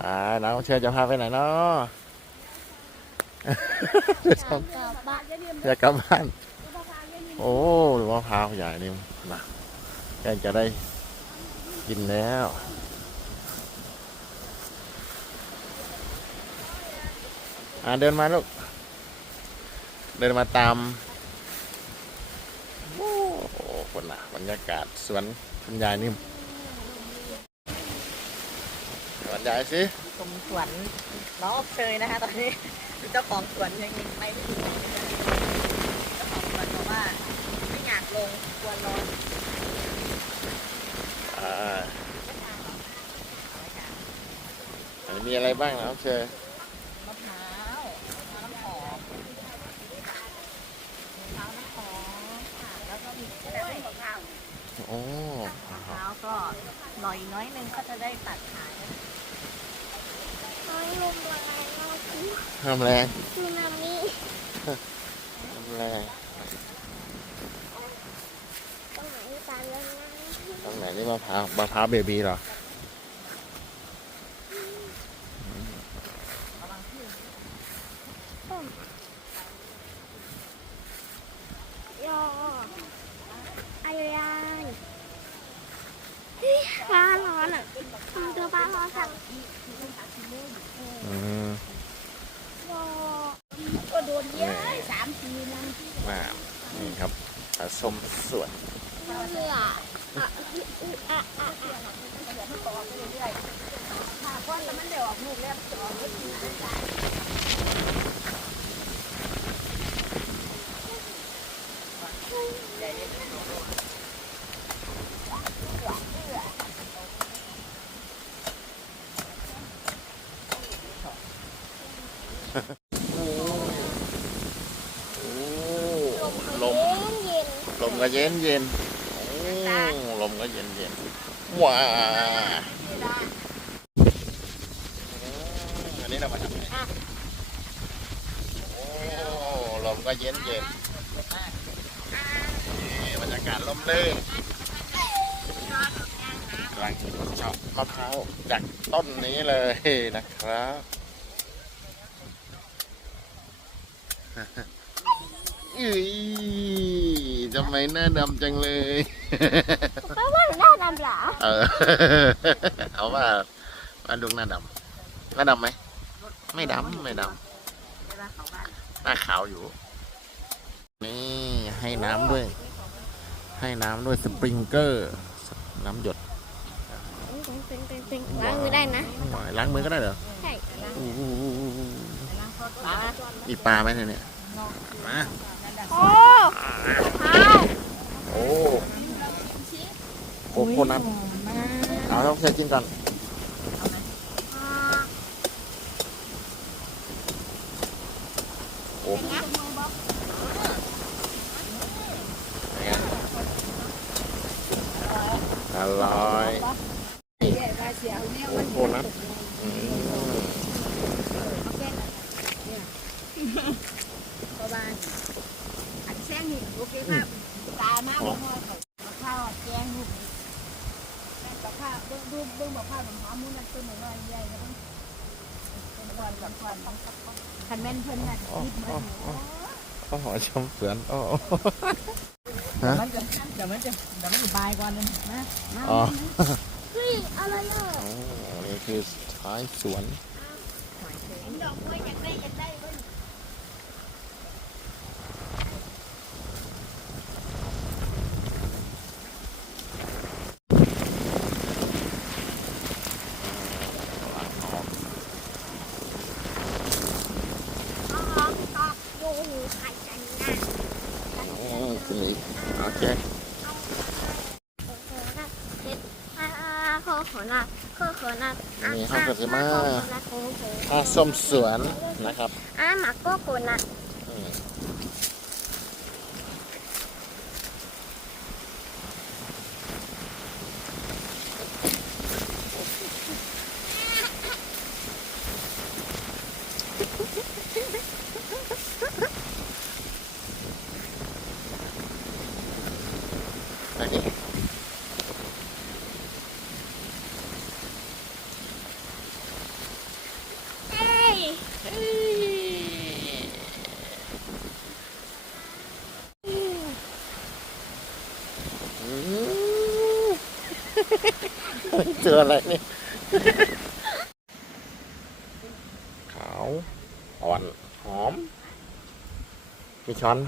อ่าน้องเชิญจะพาไปไหนเนาะกลับบ้านอยากกลับบ้าน โอ้มะพร้าวใหญ่นี่นะแกจะได้กินแล้วอ่าเดินมาลูก เดินมาตามโอ้โหคนน่ะบรรยากาศสวนคุณยายนี่ สวนยายสิชมสวนน้องอบเชยนะคะ ตอนนี้เจ้าของสวนยังไปไม่ถึงไหนเลยเจ้าของสวนบอกว่าไม่อยากลงกลัวร้อนอ่าอันนี้มีอะไรบ้างนะครับเชยมะพร้าวมะพร้าวน้ำหอมมะพร้าวน้ำหอมค่ะแล้วก็มีกล้วยมะพร้าวโอ้มะพร้าวก็หน่อยน้อยหนึงก็จะได้ตัดขายน้อยลมอะไรน้อย คือทำแรงคือนามิทำแรงต้องหาอีสานแล้วนะตรงไหนนี่มะพร้าวมะพร้าวเบบีเหรอ ยออายานฟ้าร้อนอะทำตัวฟ้าร้อนสั่ง อืม ยอก็โดนเยอะสามทีนั่น มานี่ครับ ชมสวนเรืออะอะอะอะ โอ้ลม เย็น ลม ก็เย็นเย็นโอ้ลมก็เย็นเย็นว้าอันนี้เรามาทำไงโอ้ลมก็เย็นเย็นนี่บรรยากาศลมลื่นกำลังเฉาะมะพร้าวจากต้นนี้เลยนะครับอุ้ย ทำไมหน้าดำจังเลยแปลว่าหนูได้ดำเหรอเออเอาว่าว่าลุงหน้าดำหน้าดำไหมไม่ดำไม่ดำหน้าขาวอยู่ นี่ให้น้ำด้วย ให้น้ำด้วยสปริงเกอร์ น้ำหยดเป็นเป็นเป็นล้างมือได้นะล้างมือก็ได้เหรอใช่อู้หูปลามีปลาไหมเนี่ยเนี่ยมา โอ้ข้าโอ้โคโคนัทเอาต้องใช้กินก่อนโอ้อร่อยโอ้โหนะอืม ประมาณอันแช่งนี่โอเคครับ ตามากเลยมะพร้าวแกงลูกมะพร้าวเบิ้งเบิ้งเบิ้งมะพร้าวน้ำหอมมันต้นน้อยใหญ่นะเป็นวันสำคัญคันแม่นเพิ่นน่ะอ๋อคิดมาอ๋ออ๋ออ๋อชมสวนอ๋อมันจะเดี๋ยวมันจะเดี๋ยวมันจะบายก่อนนึงนะอ๋อเฮ้ยอะไรอะอ๋อนี่คือท้ายสวนดอกได้อยากได้เว้ย อ๋อตอกโยหูไข่จันนะ อ๋อคือนี้โอเคเอาโคโคนัทเห็ดอ่าโคโคนัทโคโคนัทอะนี่ห้องกระสิมาโคโคนัทโคโคถ้าส้มสวนนะครับอะหมักโคโคนัท นั่นเองเจออะไรเนี่ย ขาว อ่อน หอม มีช้อน